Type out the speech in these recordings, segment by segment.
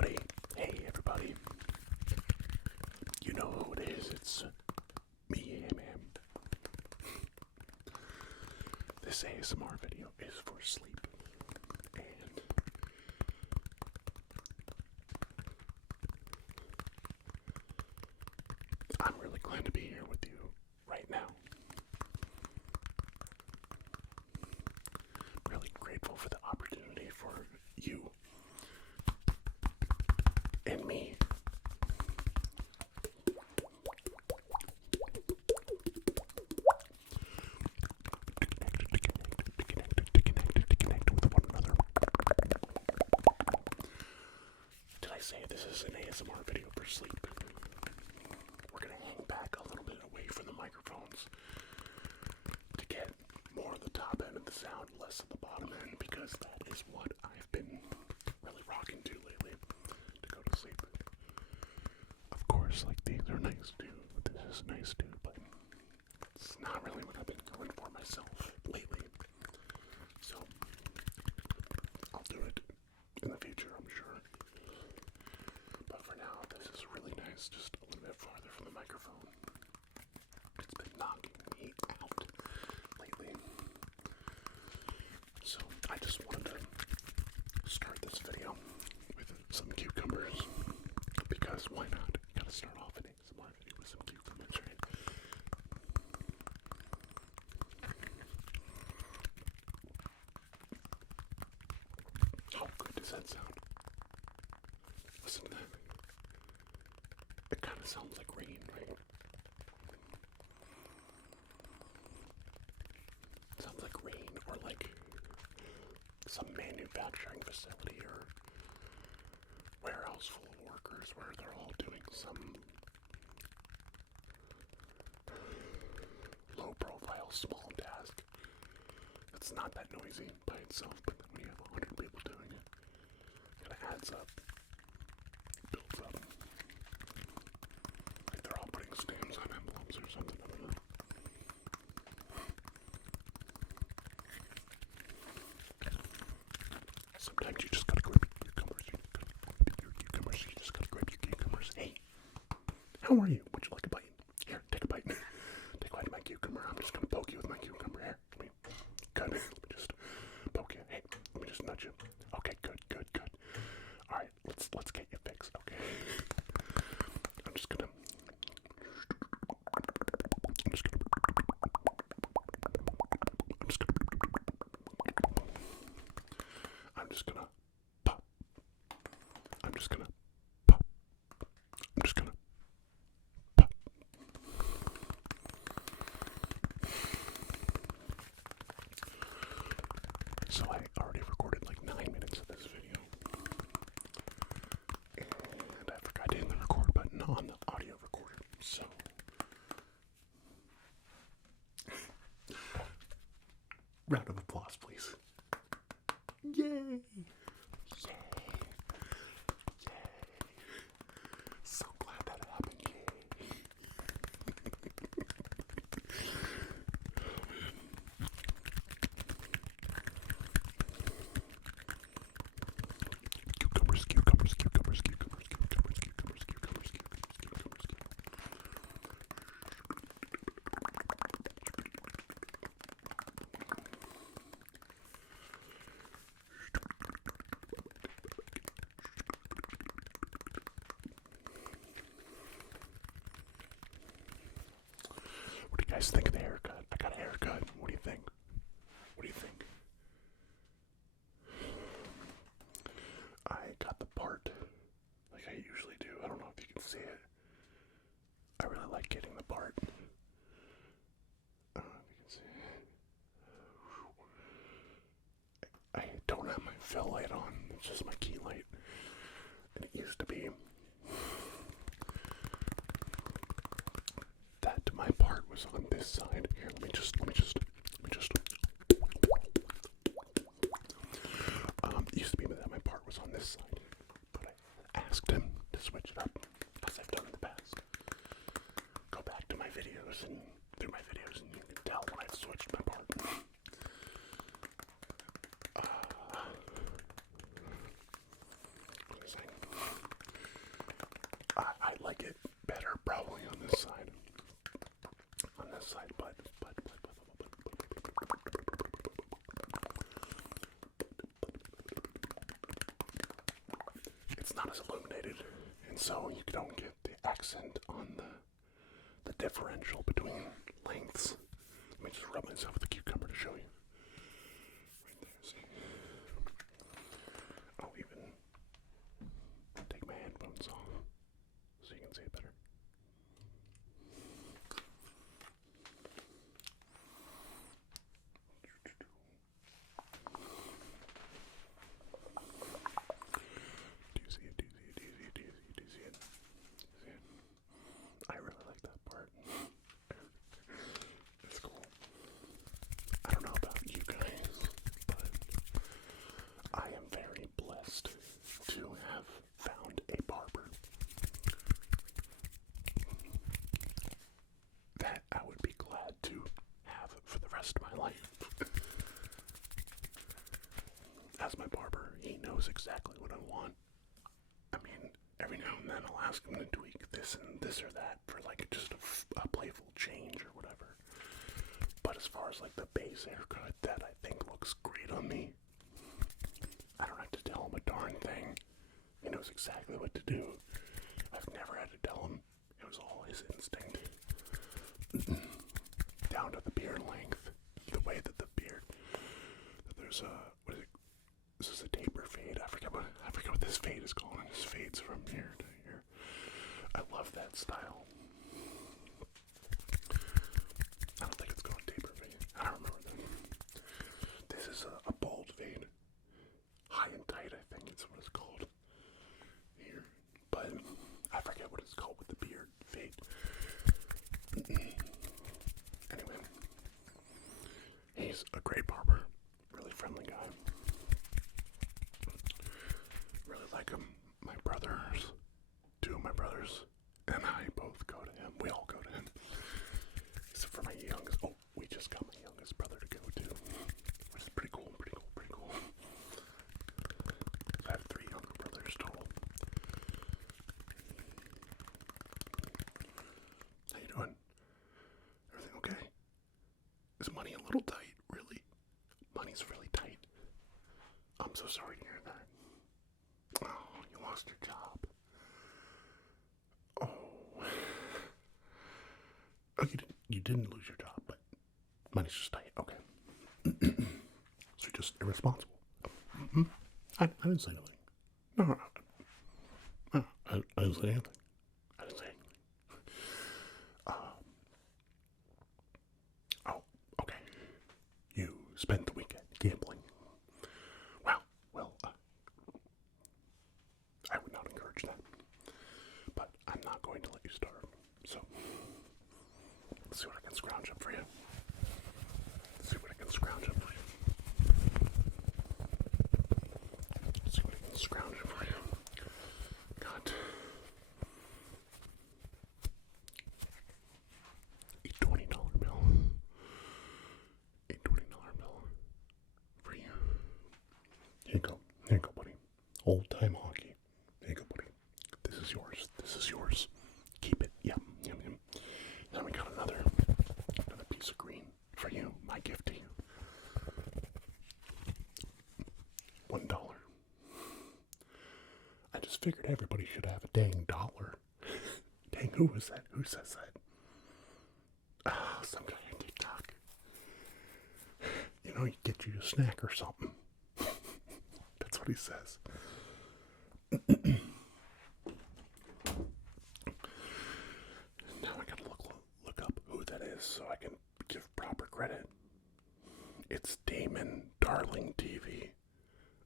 Hey everybody. You know who it is, it's me, Hamham. This ASMR video is for sleep, and I'm really glad to be here with you right now. Really grateful for the opportunity for you and me to connect with one another. Did I say this is an ASMR video for sleep? We're going to hang back a little bit away from the microphones to get more of the top end of the sound, less of the bottom end, because that is what I've been really rocking to lately to go to sleep. Of course, like, these are nice too, this is nice too, but it's not really what I've been going for myself lately. So, I'll do it in the future, I'm sure. But for now, this is really nice, just a little bit farther from the microphone. It's been knocking me out lately. So, I just wanted to start this video with some cucumbers, because why not? You gotta start off an ASMR video with some cucumbers, right? How good does that sound? Listen to that. It kind of sounds like rain, right? Sounds like rain, or like some manufacturing facility or warehouse full of workers where they're all doing some low profile small task that's not that noisy by itself, but then when you have 100 people doing it, it kind of adds up, builds up, like they're all putting stamps on envelopes or something. I don't know. Sometimes you just gotta grab your cucumbers. You just gotta grab your cucumbers. Hey, how are you? Would you like a bite? Here, take a bite. Take a bite of my cucumber. I'm just gonna poke you with my cucumber. Here, good. Let me just poke you. Hey, let me just nudge you. Okay, good. All right, let's get you fixed. Okay. I'm just gonna pop. I'm just gonna pop. So I already recorded like 9 minutes of this video, and I forgot to hit the record button on the audio recorder, so round of applause, please. Yay! So glad that happened. Yay! Cucumbers. What do you guys think of the haircut? I got a haircut. What do you think? I got the part like I usually do. I don't know if you can see it. I really like getting the part. I don't know if you can see it. I don't have my fill light on. It's just my key light. And it used to be that my part was on this side. Here, let me just. It used to be that my part was on this side, but I asked him to switch it up, as I've done in the past. Go back to my videos and through my videos, and you can tell when I've switched my part. What was I saying? like it better probably on this side. On this side, but. It's not as illuminated, and so you don't get the accent on the differential between lengths. Let me just rub myself with the cucumber to show you. Right there, see? I'll even take my headphones off so you can see it better. Do you see it? Do you see it? Do you see it? Do you see it? Do you see it? See it? I really like that part. It's cool. I don't know about you guys, but I am very blessed to have found a barber that I would be glad to have for the rest of my life. As my barber, he knows exactly what I want. I mean, every now and then I'll ask him to tweak this and this or that for like just a playful change or whatever. But as far as like the base haircut that I think looks great on me, I don't have to tell him a darn thing. He knows exactly what to do. I've never had to tell him. It was all his instinct. Down to the beard length. The way that the beard, that there's a, what is it? This is a taper fade. I forget what this fade is called. This fades from here to here. I love that style. I don't think it's called taper fade. I don't remember that. This is a bald fade. High and tight, I think it's what it's called. Here. But I forget what it's called with the beard fade. Anyway. He's a great barber. Really friendly guy. Really like him. My brothers, two of my brothers, and I both go to him. We all go to him. Except for my youngest. Oh, we just got my youngest brother to go to. Which is pretty cool, pretty cool, pretty cool. I have 3 younger brothers total. How you doing? Everything okay? Is money a little tight? Really? Money's really tight. I'm so sorry to hear that. Oh, you lost your job. Oh. Oh, you didn't lose your job, but money's just tight. Okay. So you're just irresponsible. Mm-hmm. I didn't say anything. No, I didn't say anything. I didn't say anything. Oh, okay. You spent the weekend gambling. Wow. Well, I would not encourage that. But I'm not going to let you starve. So, let's see what I can scrounge up for you. Let's see what I can scrounge up for you. Let's see what I can scrounge up for you. Got a $20 bill. A $20 bill for you. Here you go. Here you go, buddy. Old time hockey. Here you go, buddy. This is yours. This is yours. Keep it. Yep. Yep. Yep. Then we got another piece of green for you. My gift to you. $1. I just figured everybody should have a dang dollar. Dang, who was that? Who says that? Oh, some guy on TikTok. You know, you get you a snack or something. That's what he says. Now I gotta look up who that is so I can give proper credit. It's Damon Darling TV.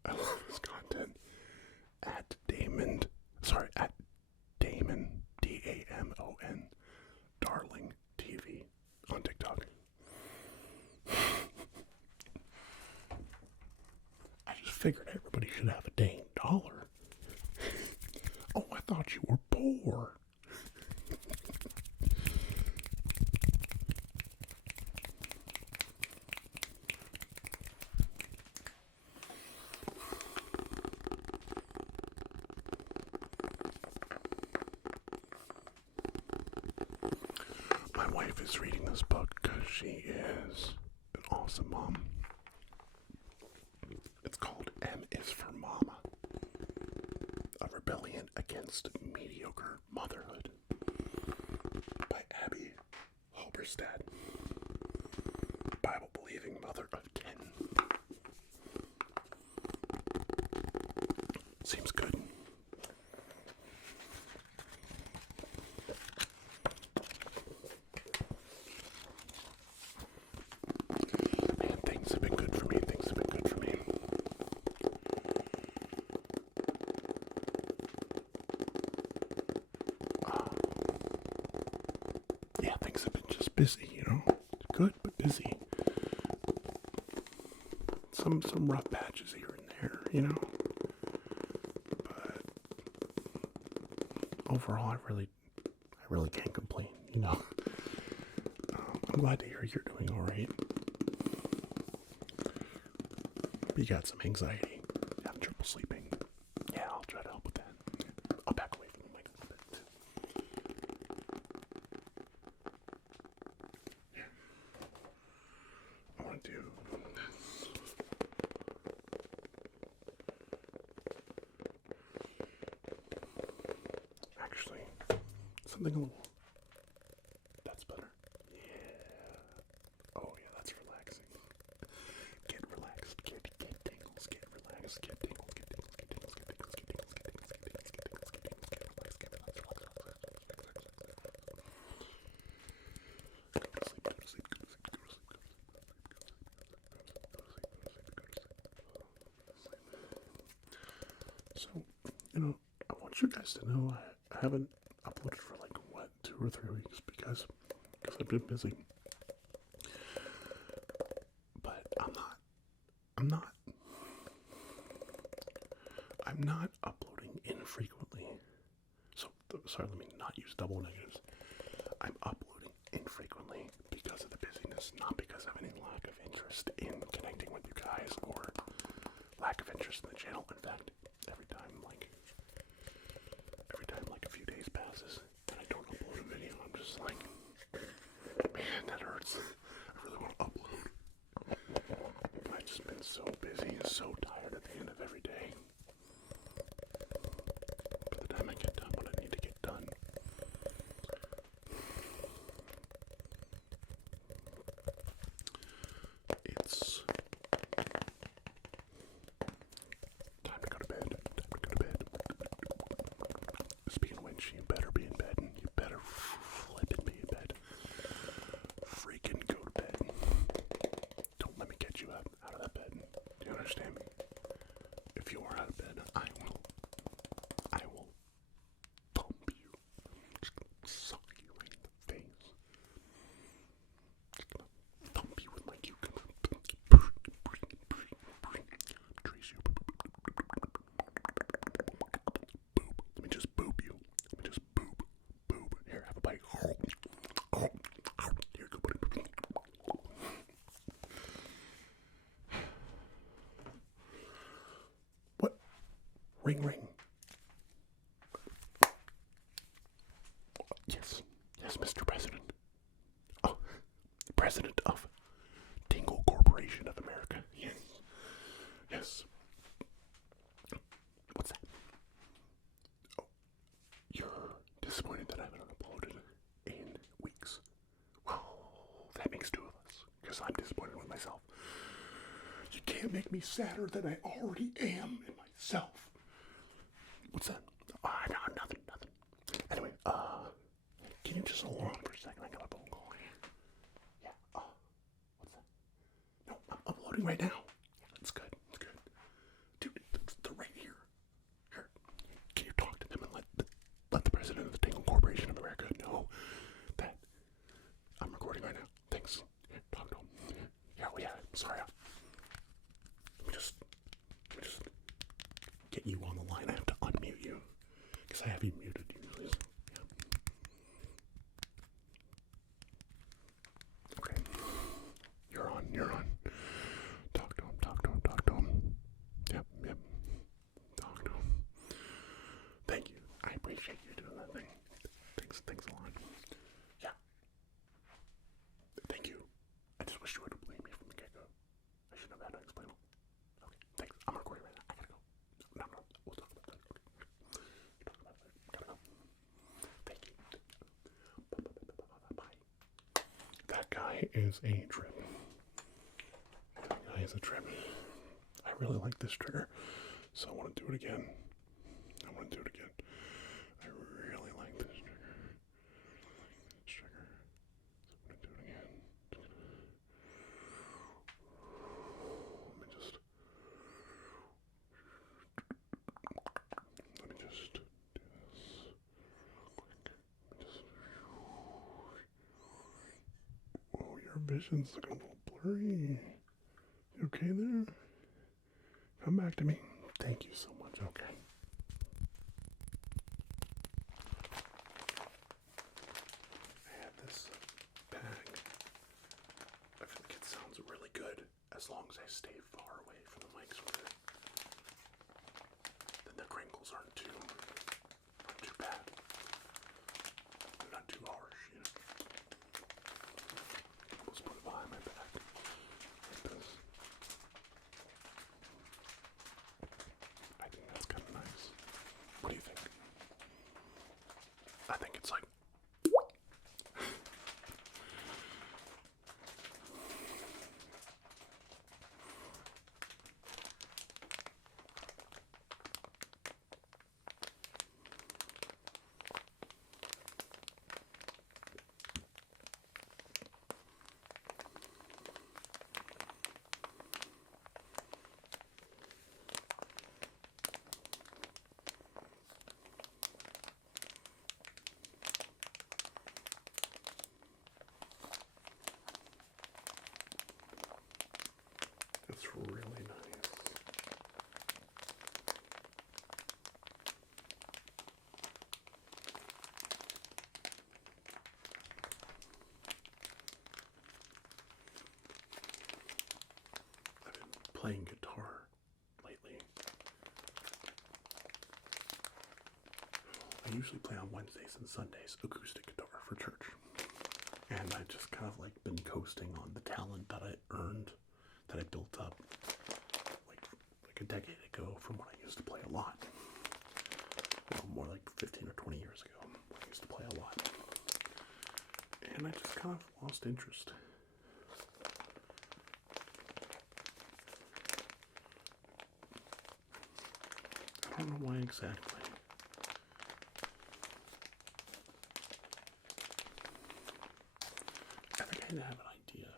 I love his content. At Damon, DAMON, Darling TV on TikTok. I just figured everybody should have a dang dollar. Oh, I thought you were poor. wife is reading this book because she is an awesome mom. It's called M is for Mama. A Rebellion Against Mediocre Motherhood by Abby Halberstad. Bible-believing mother of 10. Seems good. Man, things have been good for me. Yeah, things have been just busy, Good, but busy. Some rough patches here and there, But overall, I really can't complain, I'm glad to hear you're doing all right. But you got some anxiety, having trouble sleeping. Yeah, I'll try to help with that. I'll back away from the mic a little bit. I want to do this. Actually, something a little. That's better. Yeah. Oh, yeah, that's relaxing. Get relaxed. Get tingles. Get relaxed. Get tingles. Get tingles. Get tingles. Get tingles. Get tingles. Get tingles. Get tingles. Get tingles. Get tingles. Get relaxed. Get relaxed. Relax. Go to sleep. Go to sleep. Go to sleep. Go to sleep. So, I want you guys to know I haven't uploaded for 2 or 3 weeks because I've been busy. But I'm not uploading infrequently. So, sorry, let me not use double negatives. I'm uploading infrequently because of the busyness, not because of any lack of interest in connecting with you guys or lack of interest in the channel. In fact, every time a few days passes and I don't upload a video, I'm just like, man, that hurts. I really want to upload. I've just been so busy and so tired at the end of every day. By the time I get done what I need to get done, it's time to go to bed. Speaking of which, you better be in bed. You better flippin' be in bed. Freaking go to bed. Don't let me get you out of that bed. Do you understand me? If you are out of bed, I will thump you. Just gonna suck you right in the face. Just gonna thump you with my cucumber. Trace you. Let me just boop you. Let me just boop. Here, have a bite. Here, go, buddy. What? Ring, ring. Yes, Mr. President. Oh, President of Tingle Corporation of America. Yes. What's that? Oh, you're disappointed that I haven't uploaded in weeks. Well, that makes 2 of us, because I'm disappointed with myself. You can't make me sadder than I already am in myself. What's that? Oh, I got nothing. Anyway, can you just hold on for a second? I got a phone call here. Yeah, what's that? No, I'm uploading right now. It's good. Dude, they're right here. Here, can you talk to them and let the president of the Tingle Corporation of America know that I'm recording right now? Thanks. Here, talk to him. Yeah, sorry. Let me just get you on the line. I have to unmute you because I have you muted usually. Yeah. Okay. You're on. Talk to him. Yep. Talk to him. Thank you. I appreciate you doing that thing. Thanks a lot. Yeah. guy is a trip. That guy is a trip. I really like this trigger, so I want to do it again. I really like this trigger. So I'm going to do it again. Let me just do this real quick. Whoa, your vision's looking a little blurry. You okay there? Come back to me. Thank you so much. Okay. I have this bag. I feel like it sounds really good as long as I stay far away from the mics with it. Then the crinkles aren't too bad. They're not too harsh, you know. Let's put it behind my back like this. I think that's kind of nice. What do you think? I think it's like it's really nice. I've been playing guitar lately. I usually play on Wednesdays and Sundays, acoustic guitar for church. And I've just kind of like been coasting on the talent that I earned, that I built up like a decade ago from when I used to play a lot. Well, more like 15 or 20 years ago, I used to play a lot. And I just kind of lost interest. I don't know why exactly. I think I have an idea.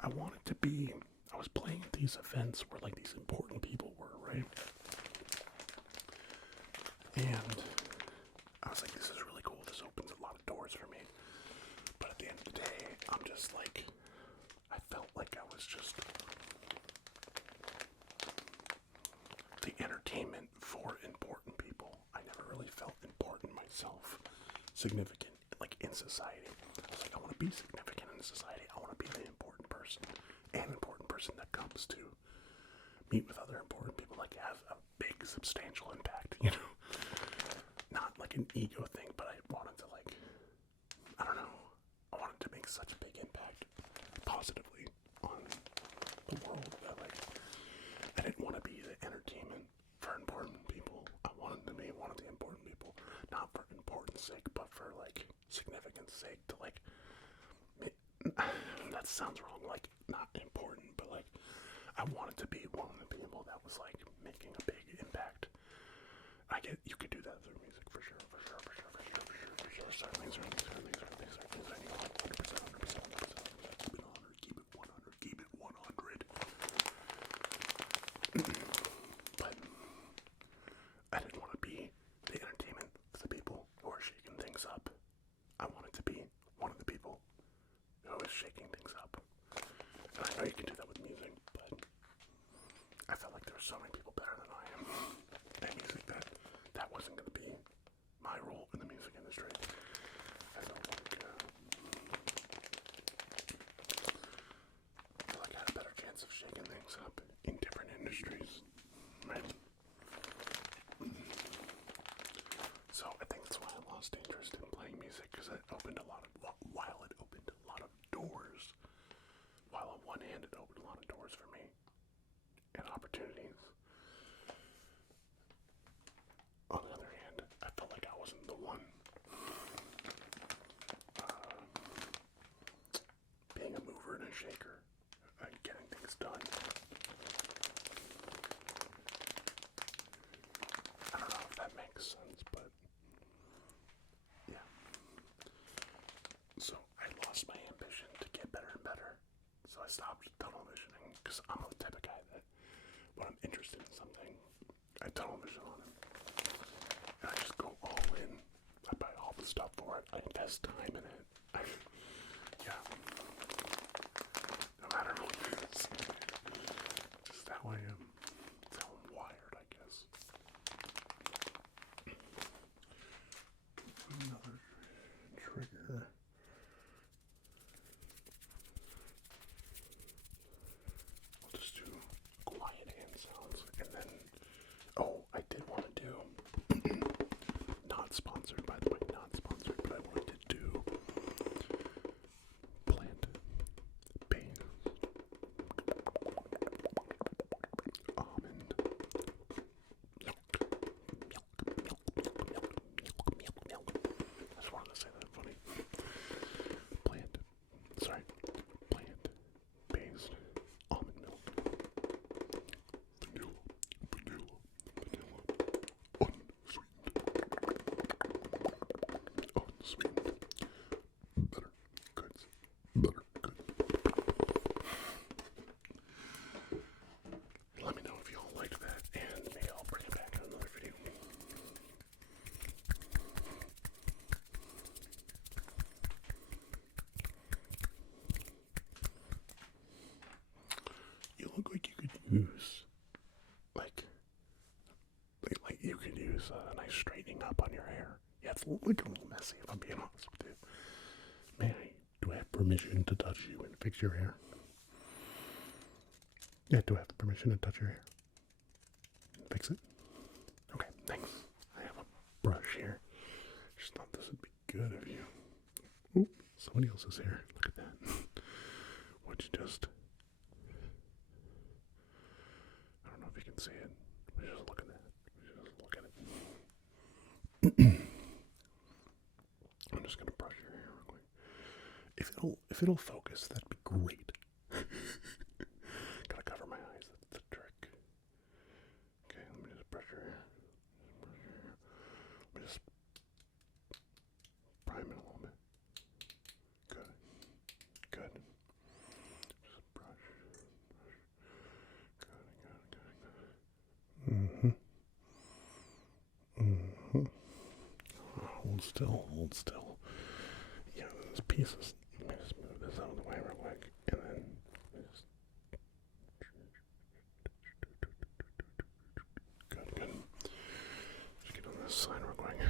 I wanted to be, I was playing at these events where like these important people were, right? And I was like, this is really cool. This opens a lot of doors for me. But at the end of the day, I'm just like, I felt like I was just the entertainment for important people. I never really felt important myself, significant, like in society. I was like, I want to be significant in society. I want to be the important person, an important person that comes to meet with other important people, like have a big, substantial impact, you know? Not like an ego thing, but I wanted to like, I don't know, I wanted to make such a big impact positively on the world that like, I didn't want to be the entertainment for important people. I wanted to be one of the important people, not for importance sake, but for like significance sake, to like, that sounds wrong, like not important, but like I wanted to be one of the people that was like making a big impact. I get you could do that through music for sure. Certainly. 100%. Keep it 100. But I didn't want to be the entertainment for the people who are shaking things up. I wanted to be one of the people who is shaking things up. And I know you can do that with music, but I felt like there were so many people better than I am at music that wasn't going to be my role in the music industry. I felt like I had a better chance of shaking things up in different industries, right? stopped tunnel visioning because I'm the type of guy that when I'm interested in something, I tunnel vision on it. And I just go all in. I buy all the stuff for it. I invest time in it. Yeah. No matter what it is. Just how I am. That's how I'm wired, I guess. Another trigger. I'll just do quiet hand sounds. And then, oh, I did want to do, not sponsored by the way, not sponsored, but I wanted to do plant-based almond milk. I just wanted to say that funny. Plant-based almond milk. Vanilla, unsweetened, butter goods. Let me know if y'all liked that, and maybe I'll bring it back in another video. You look like you could use, like you could use a nice straightening up on your hair. Yeah, it's looking a little messy if I'm being honest with you. Do I have permission to touch you and fix your hair? Yeah, do I have permission to touch your hair? Fix it? Okay, thanks. I have a brush here. Just thought this would be good of you. Oop, somebody else's hair. Look at that. Would you just... I don't know if you can see it. Would you just look at that? Would you just look at it? I'm just gonna brush your hair real quick. If it'll focus, that'd be great. Gotta cover my eyes, that's the trick. Okay, let me just brush your hair. Let me just prime it a little bit. Good. Just brush. Good. Hold still. Yeah, there's pieces. Let me just move this out of the way real quick, and then just good. Just get on this side real quick. Let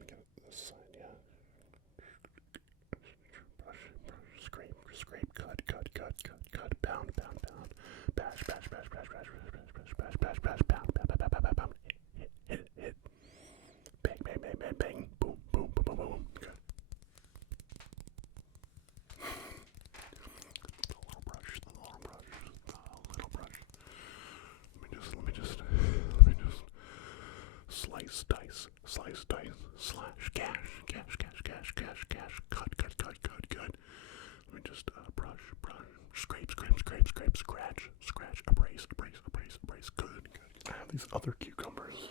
me get this side, yeah. Brush, scrape, cut, pound, bash, pound, hit, bang, boom, good. The little brush. Let me just slice, dice, slash, cash, cut, good. Let me just brush, scrape, scratch, abrase, good. I have these other cucumbers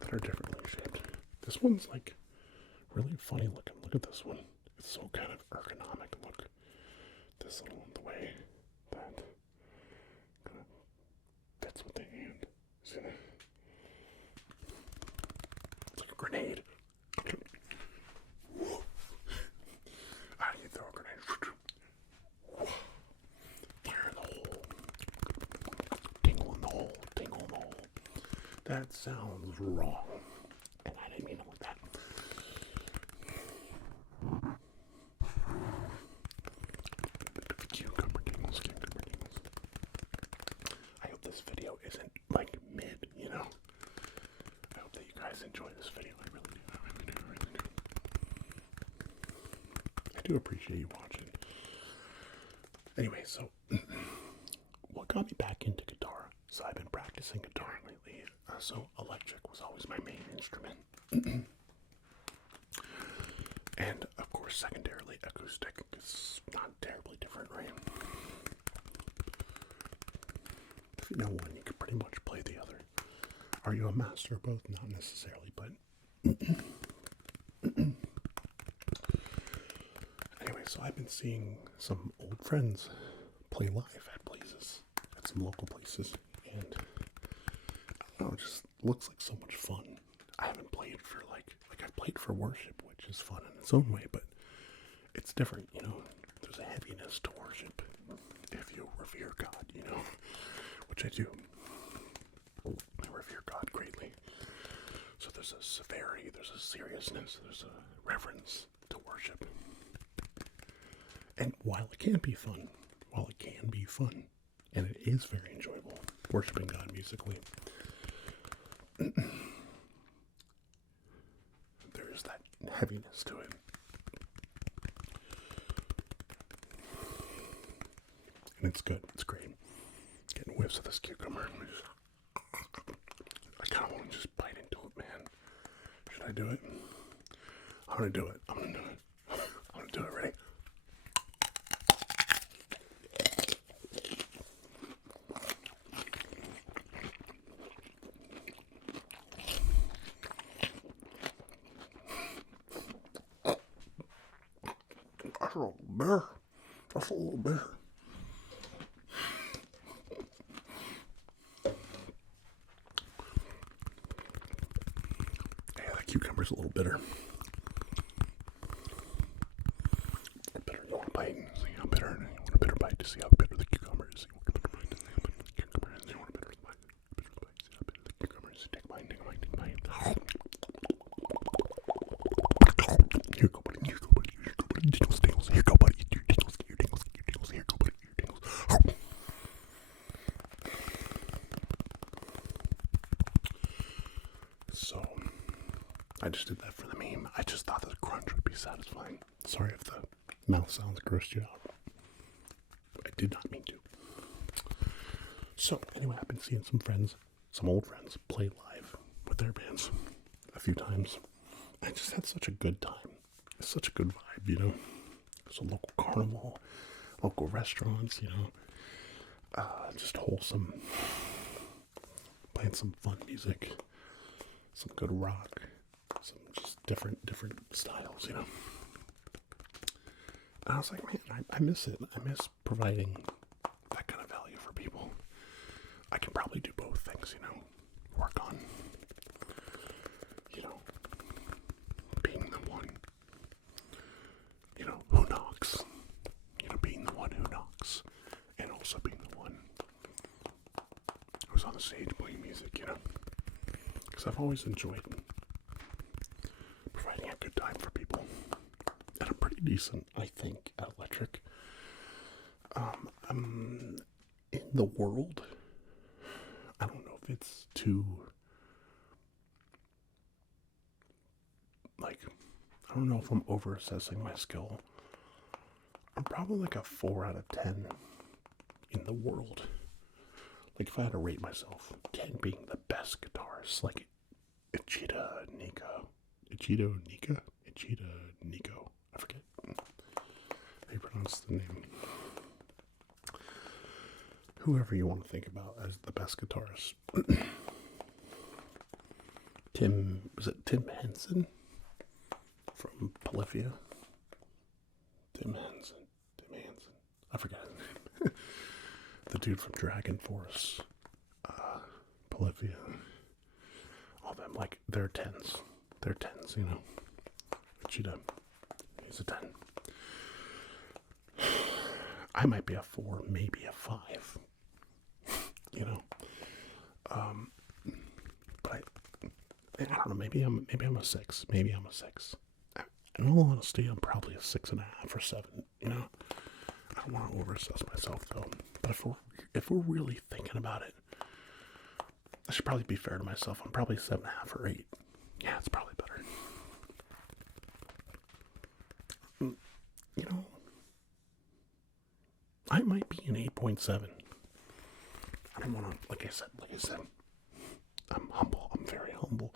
that are differently shaped. This one's like really funny looking. Look at this one. It's so kind of ergonomic. Look, this little the way that kind of fits with the hand. See that? It's like a grenade. How do you throw a grenade? Fire in the hole. Tingle in the hole. That sounds wrong. And I didn't mean it like that. Cucumber tingles. I hope this video isn't like mid, you know? I hope that you guys enjoy this video. I really do. I do appreciate you watching. Anyway, so what got me back into guitar? So I've been practicing guitar lately. So electric was always my main instrument. And of course, secondarily, acoustic. It's not terribly different, right? If you know one, you can pretty much play the other. Are you a master of both? Not necessarily, but... Anyway, So I've been seeing some old friends play live at places, at some local places, and I don't know, it just looks like so much fun. I haven't played for like I've played for worship, which is fun in its own way, but it's different, you know. There's a heaviness to worship if you revere God, you know, which I do. I revere God greatly. So there's a severity, there's a seriousness, there's a reverence to worship. And while it can be fun, and it is very enjoyable, worshiping God musically, there is that heaviness to it. And it's good, it's great. Getting whiffs of this cucumber. I kind of want to just bite into it, man. Should I do it? I'm going to do it. Ready? That's a little bitter. Yeah, the cucumber's a little bitter. Bitter, you want to bite and see how bitter, and you want a bitter bite to see how bitter the cucumber is. You want a bitter bite to see how bitter the cucumber is. You want a bitter bite, see how bitter the cucumber is. Take a bite. Here go, buddy. Tingles. Here go, buddy. Your tingles. Here go, buddy. Your tingles. So, I just did that for the meme. I just thought the crunch would be satisfying. Sorry if the mouth sounds grossed you out. I did not mean to. So, anyway, I've been seeing some old friends, play live with their bands a few times. I just had such a good time. It's such a good vibe, you know. There's a local carnival, local restaurants, you know. Just wholesome. Playing some fun music. Some good rock. Some just different styles, you know. And I was like, man, I miss it. I miss providing that kind of value for people. I can probably do both things, you know. Work on, you know, being the one, you know, who knocks. You know, being the one who knocks. And also being the one who's on the stage playing music, you know. Because I've always enjoyed providing a good time for people. And I'm pretty decent, I think, at electric. I'm in the world. I don't know if it's too, like, I don't know if I'm over-assessing my skill. I'm probably like a 4 out of 10 in the world. Like, if I had to rate myself, 10 being the best guitarist, like Ichida Nico, I forget how you pronounce the name. Whoever you want to think about as the best guitarist. Tim Henson from Polyphia? Tim Henson. I forget his name. The dude from Dragon Force. Polyphia. All them, like, they're 10s. They're 10s, you know. Cheetah. He's a 10. I might be a 4, maybe a 5. You know. But I don't know, maybe I'm a 6. In all honesty, I'm probably a 6.5 or 7, you know. I don't want to over-assess myself, though. But if we're really thinking about it, I should probably be fair to myself. I'm probably 7.5 or 8. Yeah, it's probably better. You know, I might be an 8.7. I don't want to, like I said, I'm humble. I'm very humble.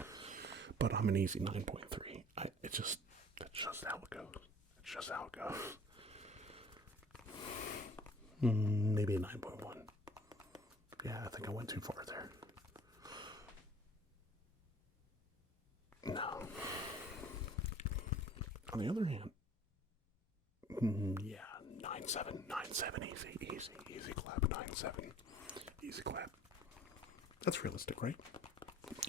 But I'm an easy 9.3. That's just how it goes. Maybe a 9.1. Yeah, I think I went too far there. No. On the other hand, 9-7, 9-7, easy clap, 9-7, easy clap. That's realistic, right?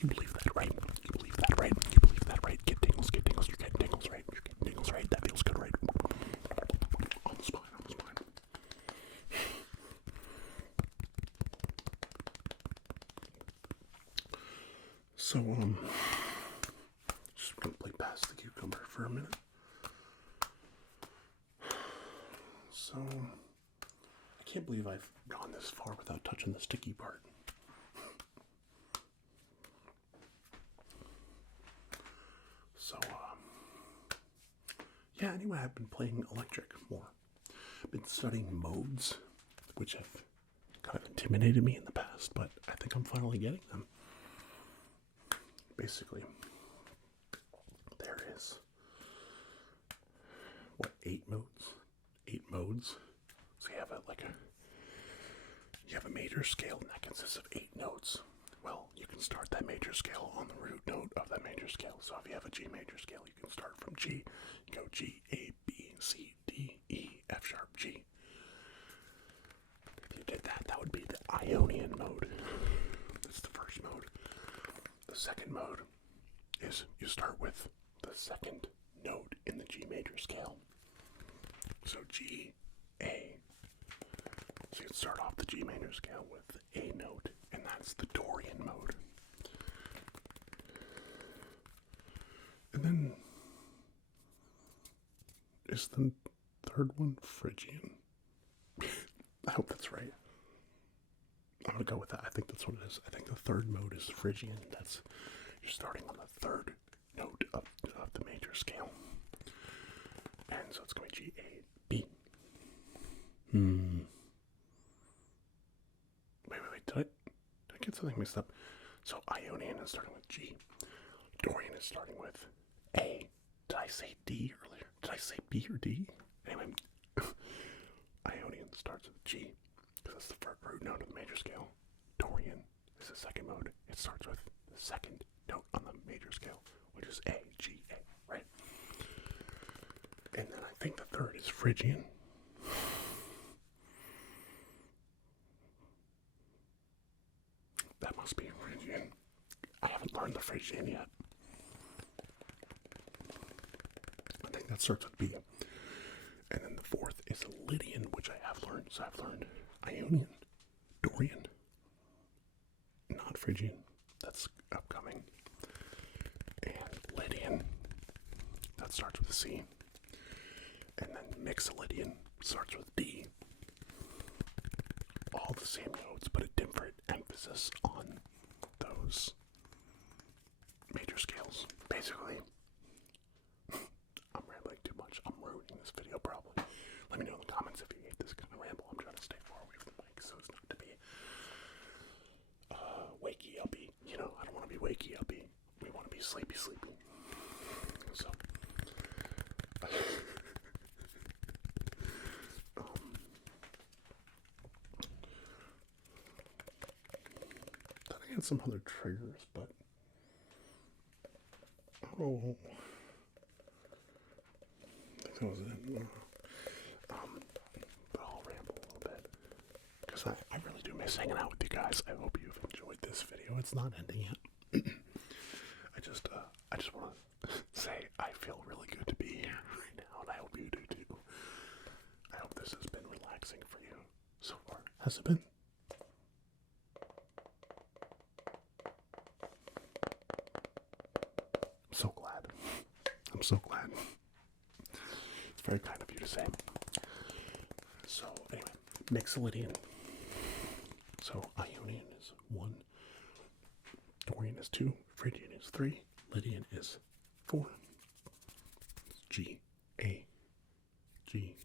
You believe that, right? You believe that, right? You believe that, right? Get tingles, you're getting tingles, right? You're getting tingles, right? That feels good, right? On the spine, on the spine. So, just gonna play past the cucumber for a minute. So, I can't believe I've gone this far without touching the sticky part. So, yeah, anyway, I've been playing electric more. I've been studying modes, which have kind of intimidated me in the past, but I think I'm finally getting them. Basically, there is, what, 8 modes? 8 modes. So you have you have a major scale, and that consists of 8 notes. Well, you can start that major scale on the root note of that major scale. So if you have a G major scale, you can start from G, you go G, A, B, C, D, E, F sharp, G. If you did that, that would be the Ionian mode. That's the first mode. The second mode is you start with the second note in the G major scale. So G, A. So you'd start off the G major scale with the A note, and that's the Dorian mode. And then is the third one Phrygian? I hope that's right. I'm gonna go with that. I think that's what it is. I think the third mode is Phrygian. That's, you're starting on the third note of the major scale. And so it's going G, A, B. Wait, did I get something mixed up? So Ionian is starting with G. Dorian is starting with A. Did I say D earlier? Did I say B or D? Anyway, Ionian starts with G, because it's the first root note of the major scale. Dorian is the second mode. It starts with the second note on the major scale, which is A, G, A, right? And then I think the third is Phrygian. That must be Phrygian. I haven't learned the Phrygian yet. I think that starts with B. And then the fourth is Lydian, which I have learned. So I've learned Ionian, Dorian, not Phrygian. That's upcoming. And Lydian. That starts with C. And then Mixolydian starts with D. All the same notes, but a different emphasis on those major scales. Basically, I'm rambling too much. I'm ruining this video probably. Let me know in the comments if you hate this kind of ramble. I'm trying to stay far away from the mic so as not to be wakey uppy. You know, I don't want to be wakey uppy. We want to be sleepy. So I had some other triggers, but I think that was it. But I'll ramble a little bit because I really do miss hanging out with you guys. I hope you've enjoyed this video. It's not ending yet. I just want to say I feel really good to be here right now, and I hope you do too. I hope this has been relaxing for you so far. Has it been? I'm so glad. It's very kind of you to say. So, anyway, Mixolydian. So, Ionian is 1, Dorian is 2, Phrygian is 3, Lydian is 4. It's G, A, B,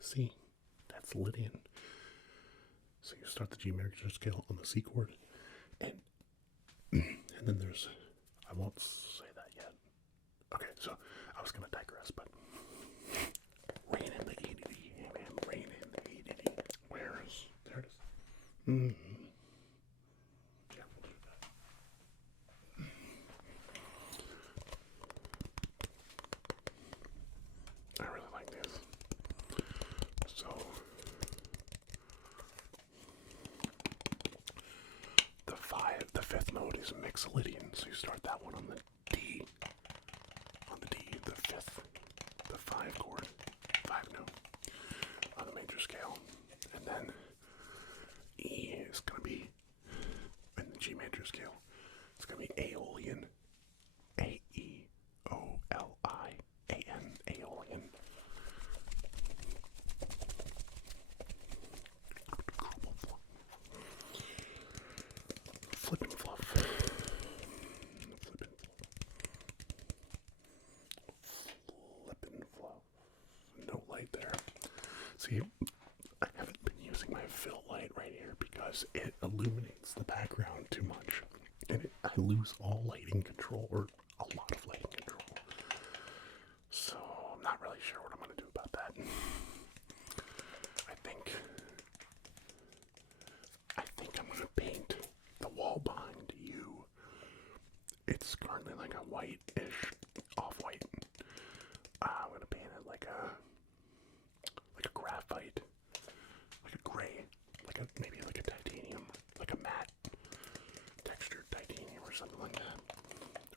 C. That's Lydian. So you start the G major scale on the C chord, and then there's, I won't say that yet. Okay, so I was going to digress, but rain in the EDD, Hamham, rain in the EDD. Where is, there it is. Yeah, we'll do that. I really like this. Mixolydian. So you start that one on the D, the fifth, the 5 chord, 5 note on the major scale, and then E is going to be in the G major scale. It's going to be Aeolian, Aeolian, Aeolian. Flip and fluff. No light there. See, I haven't been using my fill light right here because it illuminates the background too much. And I lose all lighting control, or a lot of lighting control. So I'm not really sure what I'm going to do about that. I think I'm going to paint the wall behind you. It's currently like a white-ish, off-white. I'm going to paint it like a graphite, like a gray, maybe like a titanium, like a matte textured titanium or something like that,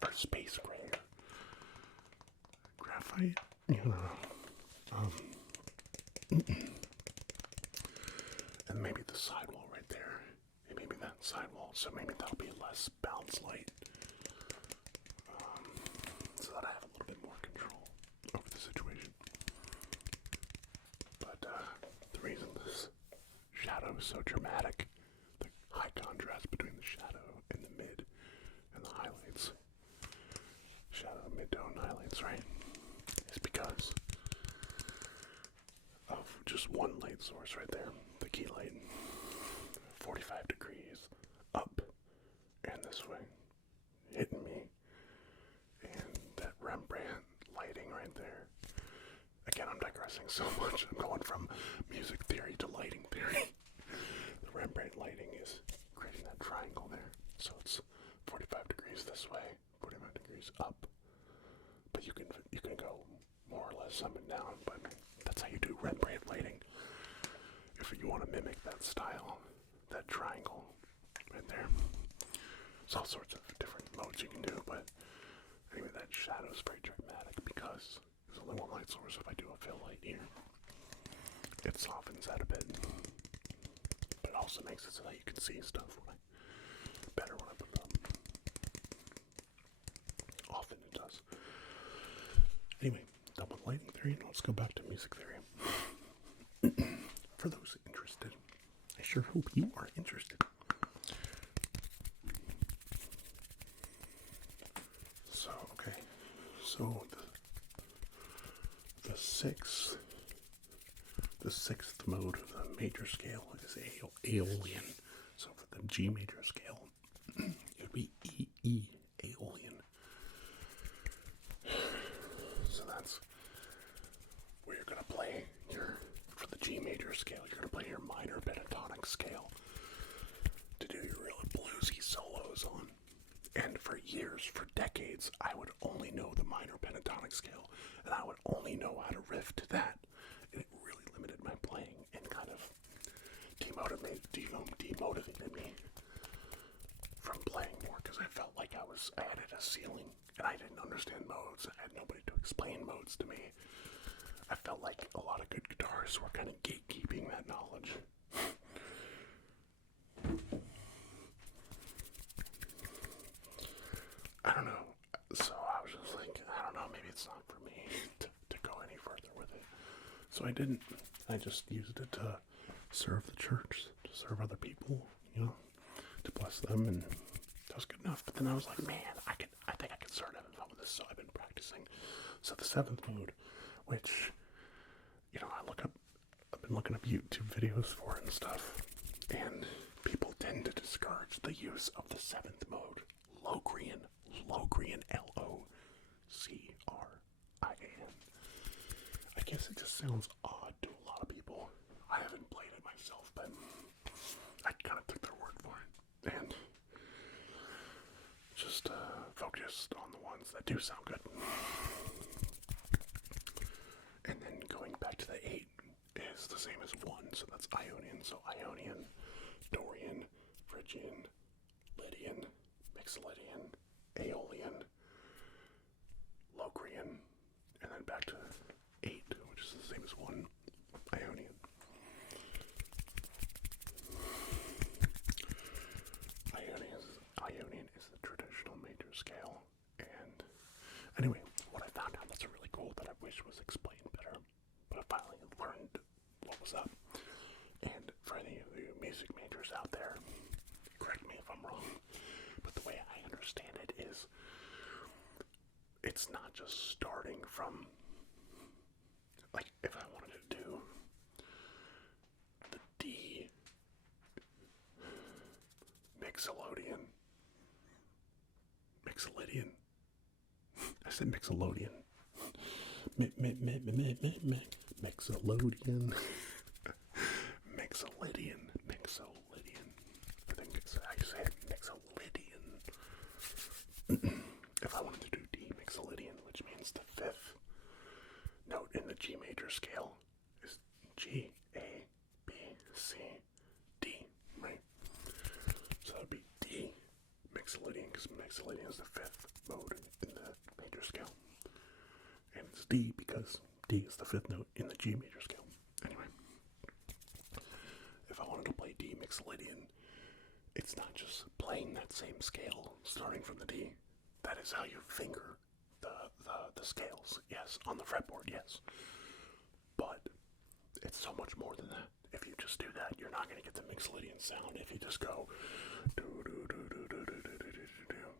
or space gray, or graphite, and maybe the sidewall right there, and maybe that sidewall, so maybe that'll be less bounce light, so that I have a little bit more control over the situation. But the reason this shadow is so dramatic, the high contrast between the shadow and the mid and the highlights, shadow, mid-tone, highlights, right, is because of just one light source right there, the key light, 45 degrees up and this way, hitting me, and that Rembrandt lighting right there. Again, I'm digressing so much. I'm going from music theory to lighting theory. The Rembrandt lighting is creating that triangle there. So it's 45 degrees this way, 45 degrees up. But you can go more or less up and down, but that's how you do Rembrandt lighting. If you want to mimic that style, that triangle right there. There's all sorts of different modes you can do, but anyway, that shadow is very dramatic because there's only one light source. If I do a fill light here, it softens that a bit, but it also makes it so that you can see stuff better when I put it up. Often it does. Anyway, done with lighting theory, let's go back to music theory. For those interested, I sure hope you are interested. So the sixth mode of the major scale is Aeolian. So for the G major scale, it would be E, Aeolian. So that's where you're going to play for the G major scale, you're going to play your minor pentatonic scale to do your real bluesy solos on. And for years, for decades, I would only know the minor pentatonic scale, and I would only know how to riff to that. And it really limited my playing and kind of demotivated me from playing more because I felt like I had hit a ceiling and I didn't understand modes. I had nobody to explain modes to me. I felt like a lot of good guitarists were kind of gatekeeping that knowledge. I don't know. So I was just like, I don't know, maybe it's not for me to go any further with it. So I didn't. I just used it to serve the church, to serve other people, to bless them, and that was good enough. But then I was like, man, I think I could start having fun with this, so I've been practicing. So the seventh mode, which, I've been looking up YouTube videos for it and stuff, and people tend to discourage the use of the seventh mode, Locrian, L-O-C-R-I-A-N. I guess it just sounds odd to a lot of people. I haven't played it myself, but I kind of took their word for it, and just focused on the ones that do sound good. And then going back to the 8 is the same as 1, so that's Ionian. So Ionian, Dorian, Phrygian, Lydian, Mixolydian, went back to 8, which is the same as 1 Ionian. Ionian is the traditional major scale. And anyway, what I found out that's really cool that I wish was explained better, but I finally learned what was up. And for any of you music majors out there, correct me if I'm wrong, but the way I understand it is it's not just starting from, like, if I wanted to do the D Mixolydian. I said Mixolydian. Mixolydian. Mixolydian. I think it's how you say it. Mixolydian. If I wanted to do D Mixolydian, which means the 5th note in the G major scale is G, A, B, C, D, right? So that would be D Mixolydian, because Mixolydian is the 5th mode in the major scale. And it's D because D is the 5th note in the G major scale. Anyway, if I wanted to play D Mixolydian, it's not just playing that same scale starting from the D. That is how you finger the scales. Yes, on the fretboard, yes. But it's so much more than that. If you just do that, you're not going to get the Mixolydian sound. If you just go do do do do do do do do do,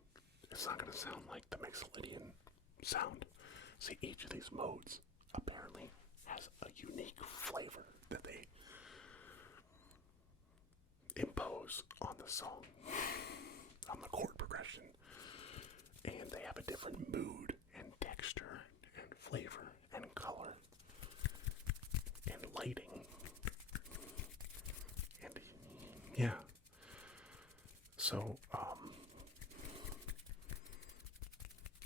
it's not going to sound like the Mixolydian sound. See, each of these modes apparently has a unique flavor that they impose on the song, on the chord progression, and they have a different mood and texture and flavor and color and lighting, and yeah, so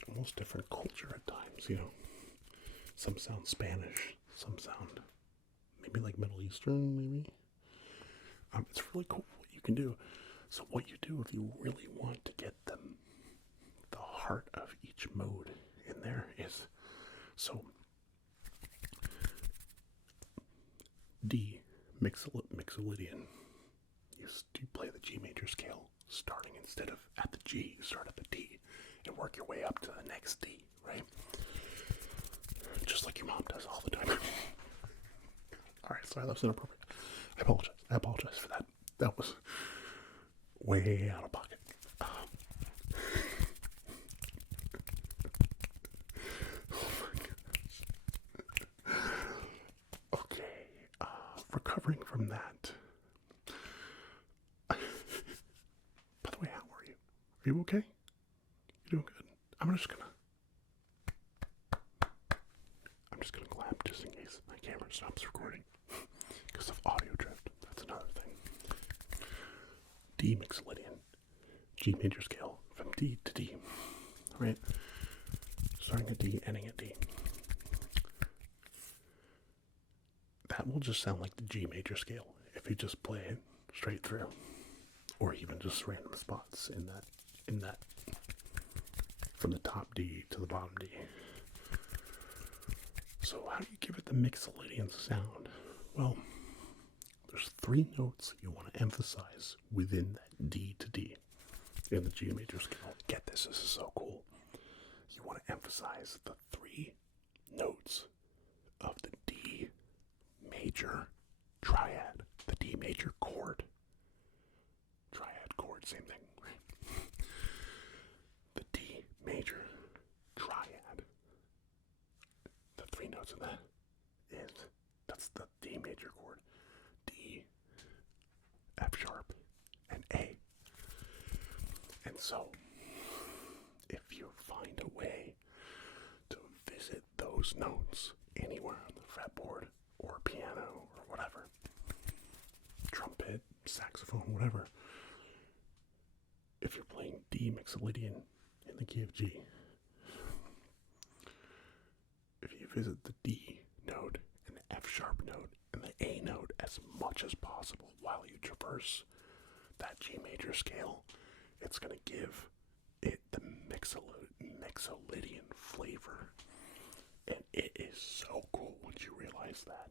almost different culture at times, you know. Some sound Spanish, some sound maybe like Middle Eastern, maybe. It's really cool what you can do. So what you do if you really want to get the heart of each mode in there is, so D Mixolydian, you play the G major scale starting, instead of at the G, you start at the D and work your way up to the next D, right? Just like your mom does all the time. Alright, sorry, that was inappropriate. I apologize for that. That was way out of pocket. Oh my gosh. Okay, recovering from that. By the way, how are you? Are you okay? You doing good? I'm just gonna clap just in case my camera stops recording because of audio drift. That's another thing. D Mixolydian, G major scale from D to D, right? Starting at D, ending at D. That will just sound like the G major scale if you just play it straight through, or even just random spots in that from the top D to the bottom D. So how do you give it the Mixolydian sound? Well, there's 3 notes you want to emphasize within that D to D in the G major scale. Get this is so cool. You want to emphasize the 3 notes of the D major triad, the D major chord. Triad chord, same thing, right? The D major triad. The 3 notes of that that's the D major chord. D, F sharp, and A. And so, if you find a way to visit those notes anywhere on the fretboard or piano or whatever, trumpet, saxophone, whatever, if you're playing D Mixolydian in the key of G, if you visit the D note and the F sharp note and the A note as much as possible while you traverse that G major scale, it's going to give it the Mixolydian flavor And it is so cool once you realize that.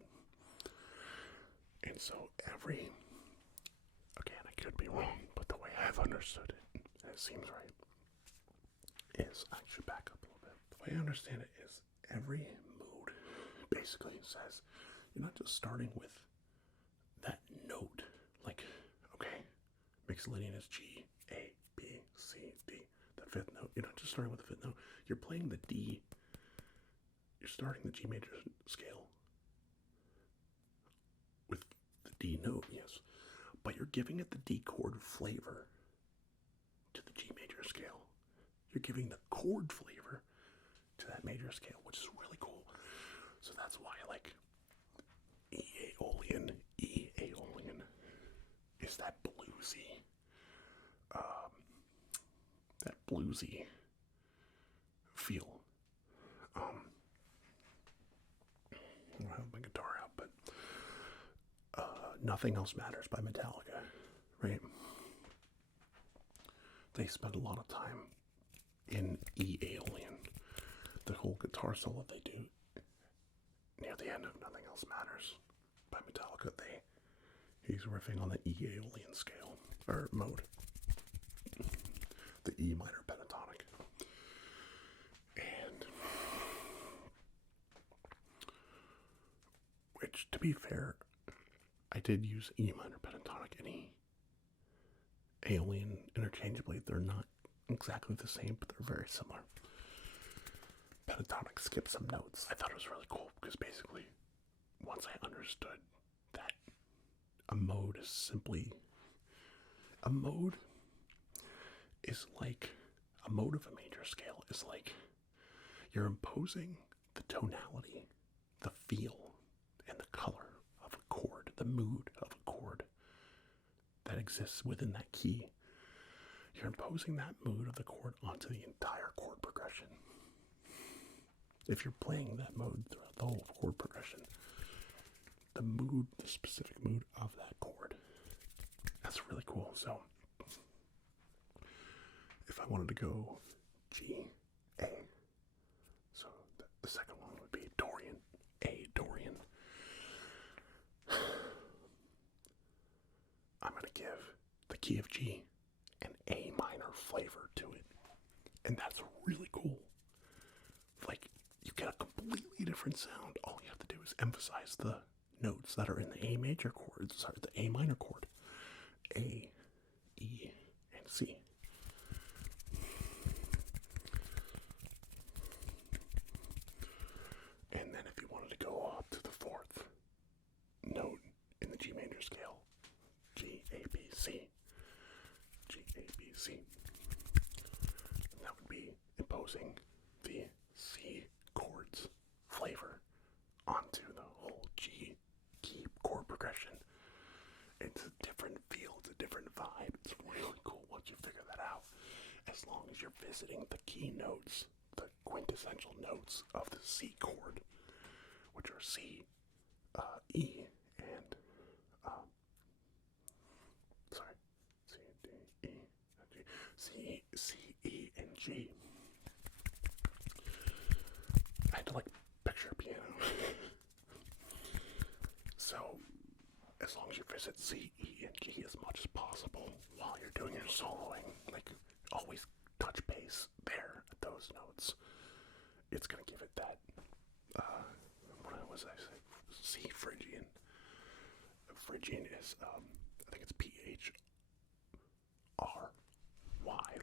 And so again, I could be wrong, but the way I've understood it, and it seems right, is, I should back up a little bit. The way I understand it is every mood basically says, you're not just starting with that note, like, okay, Mixolydian is G, A, B, C, D, the fifth note. You're not just starting with the fifth note. You're playing the D. You're starting the G major scale with the D note, yes, but you're giving it the D chord flavor to the G major scale. You're giving the chord flavor to that major scale, which is really cool. So that's why, like, E-Aeolian is that bluesy feel. I don't have my guitar out, but Nothing Else Matters by Metallica, right? They spend a lot of time in E-Aeolian. The whole guitar solo they do near the end of Nothing Else Matters by Metallica, he's riffing on the E-Aeolian scale, or mode. The E minor pentatonic. And, which, to be fair, I did use E minor pentatonic and E-Aeolian interchangeably. They're not exactly the same, but they're very similar. Pentatonic skips some notes. I thought it was really cool because basically, once I understood that a mode is like a mode of a major scale is like you're imposing the tonality, the feel, and the color of a chord, the mood of a chord that exists within that key. You're imposing that mood of the chord onto the entire chord progression. If you're playing that mode throughout the whole chord progression, the specific mood of that chord, that's really cool. So if I wanted to go G, A, so the second one would be Dorian, A, Dorian. I'm going to give the key of G an A minor flavor to it. And that's really cool. Like, you get a completely different sound. All you have to do is emphasize the notes that are in the A major chord, the A minor chord. A, E, and C. And then if you wanted to go up to the fourth note in the G major scale, G, A, B, C. G, A, B, C. That would be imposing the C chords flavor onto the whole G key chord progression. It's a different feel, it's a different vibe. It's really cool once you figure that out. As long as you're visiting the key notes, the quintessential notes of the C chord, which are C, E, and C, D, E, G, C, E, and G. I had to picture a piano. So, as long as you visit C, E, and G as much as possible while you're doing your soloing, always touch base there at those notes. It's gonna give it that, what was I saying? C Phrygian. Phrygian is, I think it's P-H-R-Y,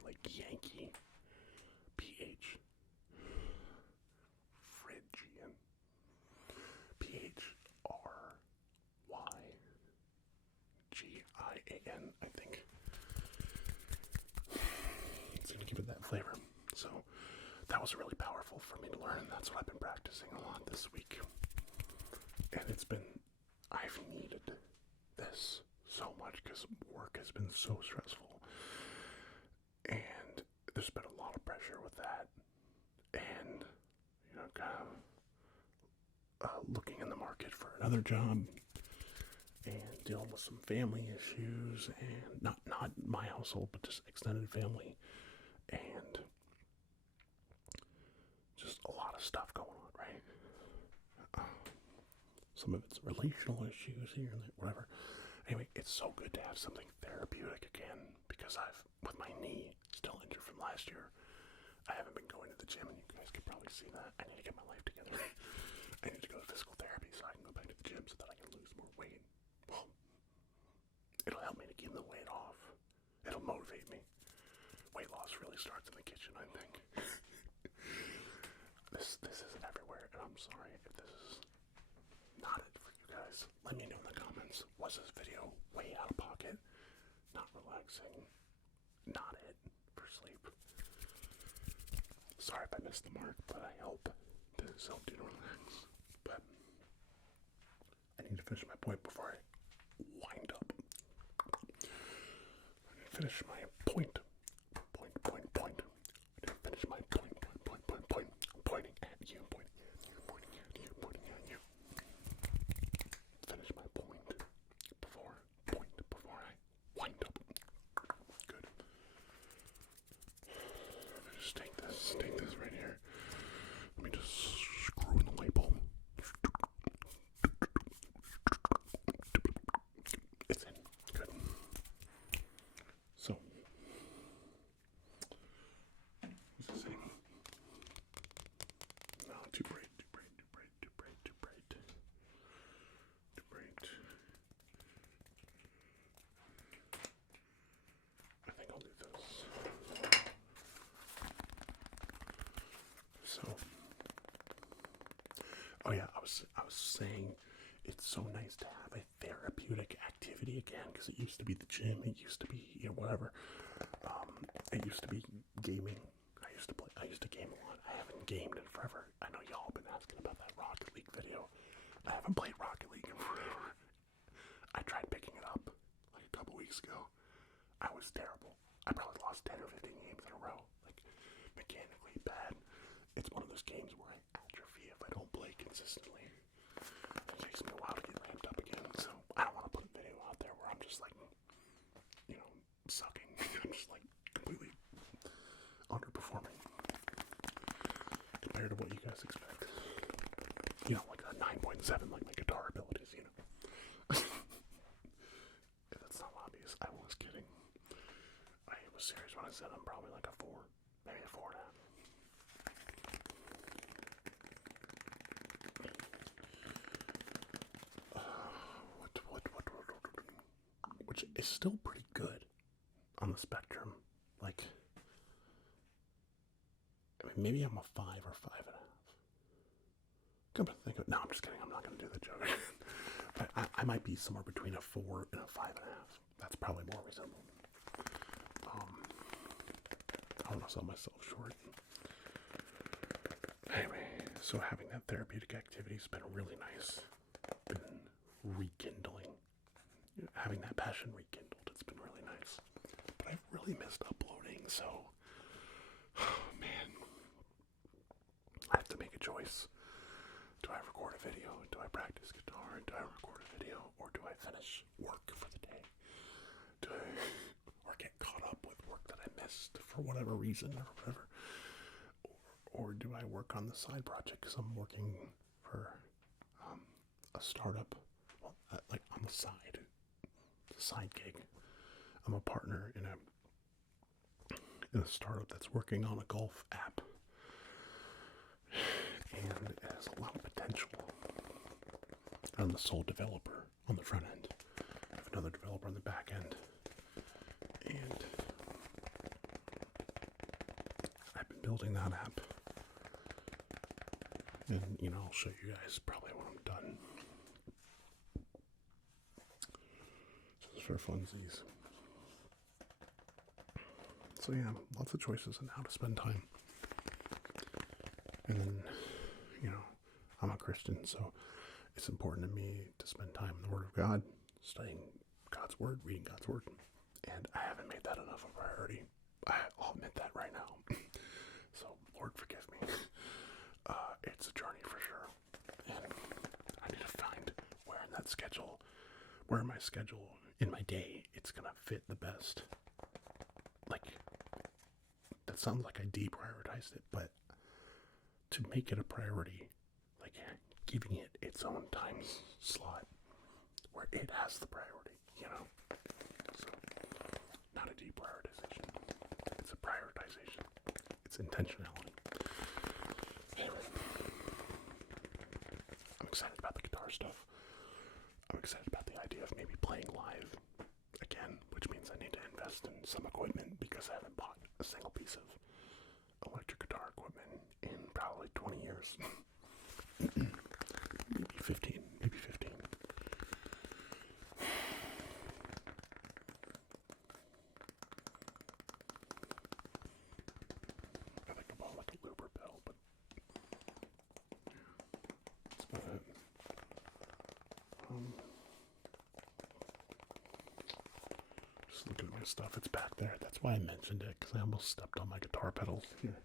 like Yankee. P-H. Phrygian. P-H-R-Y-G-I-A-N, I think. It's going to give it that flavor. So that was really powerful for me to learn. That's what I've been practicing a lot this week. And I've needed this so much because work has been so stressful. And there's been a lot of pressure with that. And, kind of looking in the market for another job and dealing with some family issues, and not my household, but just extended family, and just a lot of stuff going on, right? some of it's relational issues here and there, whatever. Anyway, it's so good to have something therapeutic again, because with my knee still injured from last year, I haven't been going to the gym, and you guys can probably see that. I need to get my life together. I need to go to physical therapy so I can go back to the gym so that I can lose more weight. Well, it'll help me to keep the weight off. It'll motivate me. Weight loss really starts in the kitchen, I think. This isn't everywhere, and I'm sorry if this is not it for you guys. Let me know in the comments. Was this video way out of pocket? Not relaxing? Not it for sleep? Sorry if I missed the mark, but I hope this has helped you to relax. But I need to finish my point before I wind up. I need to finish my point. Point. I need to finish my point. I'm pointing at you, pointing at you. Finish my point before I wind up. Good. Just take this right here. Let me just screw in the label. It's in. Good. So, what's it saying? No, too bright. I think I'll do this. So, oh yeah, I was saying it's so nice to have a therapeutic activity again, because it used to be the gym, it used to be, whatever. It used to be gaming. I used to game a lot. I haven't gamed in forever. I know y'all have been asking about that Rocket League video. I haven't played Rocket League in forever. I tried picking it up like a couple weeks ago. I was terrible. I probably lost 10 or 15 games in a row. Like, mechanically bad. It's one of those games where I atrophy if I don't play consistently. It takes me a while to get ramped up again, so I don't want to put a video out there where I'm just like, sucking. I'm just like completely underperforming compared to what you guys expect. Like a 9.7, like my guitar abilities, If that's not obvious, I was kidding. I was serious when I said I'm probably like a 4, maybe a 4.5. Which is still pretty good on the spectrum. Like, maybe I'm a 5 or 5.5. Come to think of it. No, I'm just kidding. I'm not going to do the joke. I might be somewhere between a 4 and a 5.5. That's probably more reasonable. I don't want to sell myself short. Anyway, so having that therapeutic activity has been really nice. Been rekindling. Having that passion rekindled, it's been really nice. But I've really missed uploading, so, man, I have to make a choice. Do I record a video? Do I practice guitar? Do I record a video? Or do I finish work for the day? Or get caught up with work that I missed for whatever reason or whatever? Or do I work on the side project? Because I'm working for a startup, like on the side. It's a side gig. I'm a partner in a startup that's working on a golf app. And it has a lot of potential. I'm the sole developer on the front end. I have another developer on the back end. And I've been building that app. And, I'll show you guys probably when I'm done. So it's for funsies. So yeah, lots of choices on how to spend time. And then, I'm a Christian, so it's important to me to spend time in the Word of God, studying God's Word, reading God's Word. And I haven't made that enough of a priority. I'll admit that right now. So, Lord, forgive me. It's a journey for sure. And I need to find where in that schedule, where in my schedule, in my day, it's going to fit the best. Like, that sounds like I deprioritized it, but to make it a priority, like giving it its own time slot where it has the priority, you know? So, not a deprioritization. It's a prioritization. It's intentionality. Anyway, I'm excited about the guitar stuff. I'm excited about the idea of maybe playing live again, which means I need to invest in some equipment because I haven't bought a single piece of electric guitar equipment in probably 20 years. Maybe 15. I think I bought like a looper pedal, but that's about it. Just looking at my stuff. It's back there. That's why I mentioned it, because I almost stepped on my guitar pedals. Here.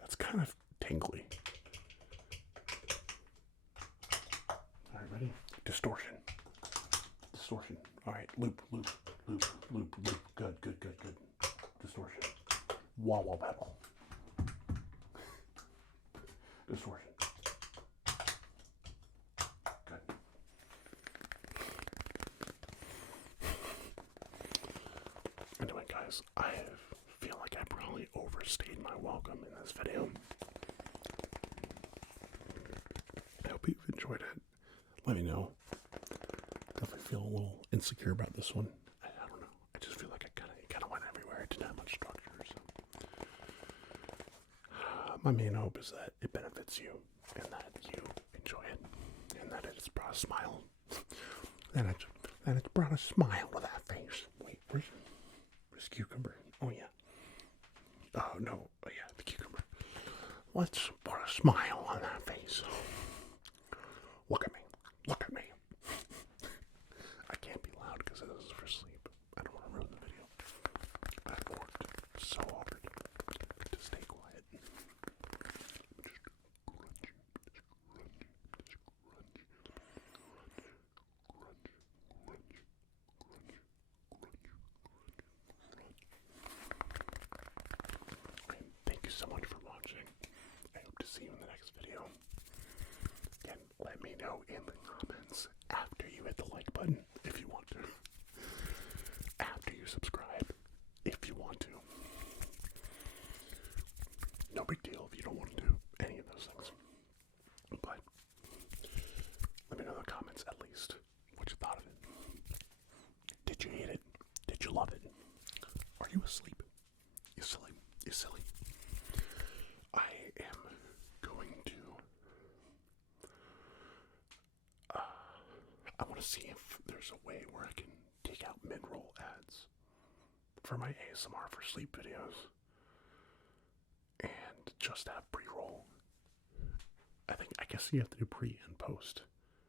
That's kind of tingly. Alright, ready? Distortion. Alright, loop. Good. Distortion. Wah-wah pedal. Distortion. Good. Anyway, guys, I feel like I probably overstayed my welcome in this video. I hope you've enjoyed it. Let me know. Definitely feel a little insecure about this one. I don't know. I just feel like it kind of went everywhere. It didn't have much structure. So. My main hope is that it benefits you and that you enjoy it and that it's brought a smile. That it's brought a smile to that face. Wait, where's cucumber? Oh yeah. Oh no. Oh yeah, the cucumber. Let's put a smile on that face. Look at me. I can't be loud because this is for sleep. I don't want to ruin the video. I've worked so hard to stay quiet. Thank you so much for watching. I hope to see you in the next video. Again, let me know in the comments after you hit the like button if you want to. After you subscribe if you want to. No big deal if you don't want to do any of those things. But let me know in the comments at least what you thought of it. Did you hate it? Did you love it? Are you asleep? You silly. I am going to I want to see if there's a way where I can take out mid-roll ads for my ASMR for sleep videos and just have pre-roll. I guess you have to do pre and post,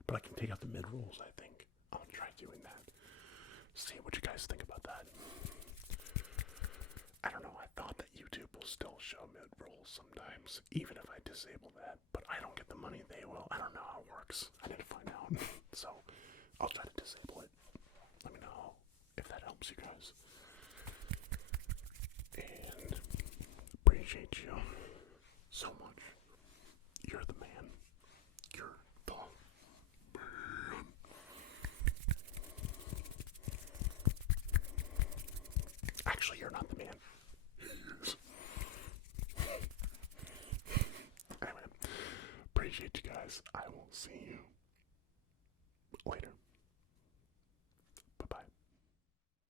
but I can take out the mid-rolls. I think I'm gonna try doing that. See what you guys think about that. I don't know, I thought that YouTube will still show mid-rolls sometimes, even if I disable that, but I don't get the money, they will. I don't know how it works. I need to find out. So, I'll try to disable it. Let me know if that helps you guys. And appreciate you so much. You're the man. You're the man. Actually, you're not the man. He is. Anyway, appreciate you guys. I will see you later.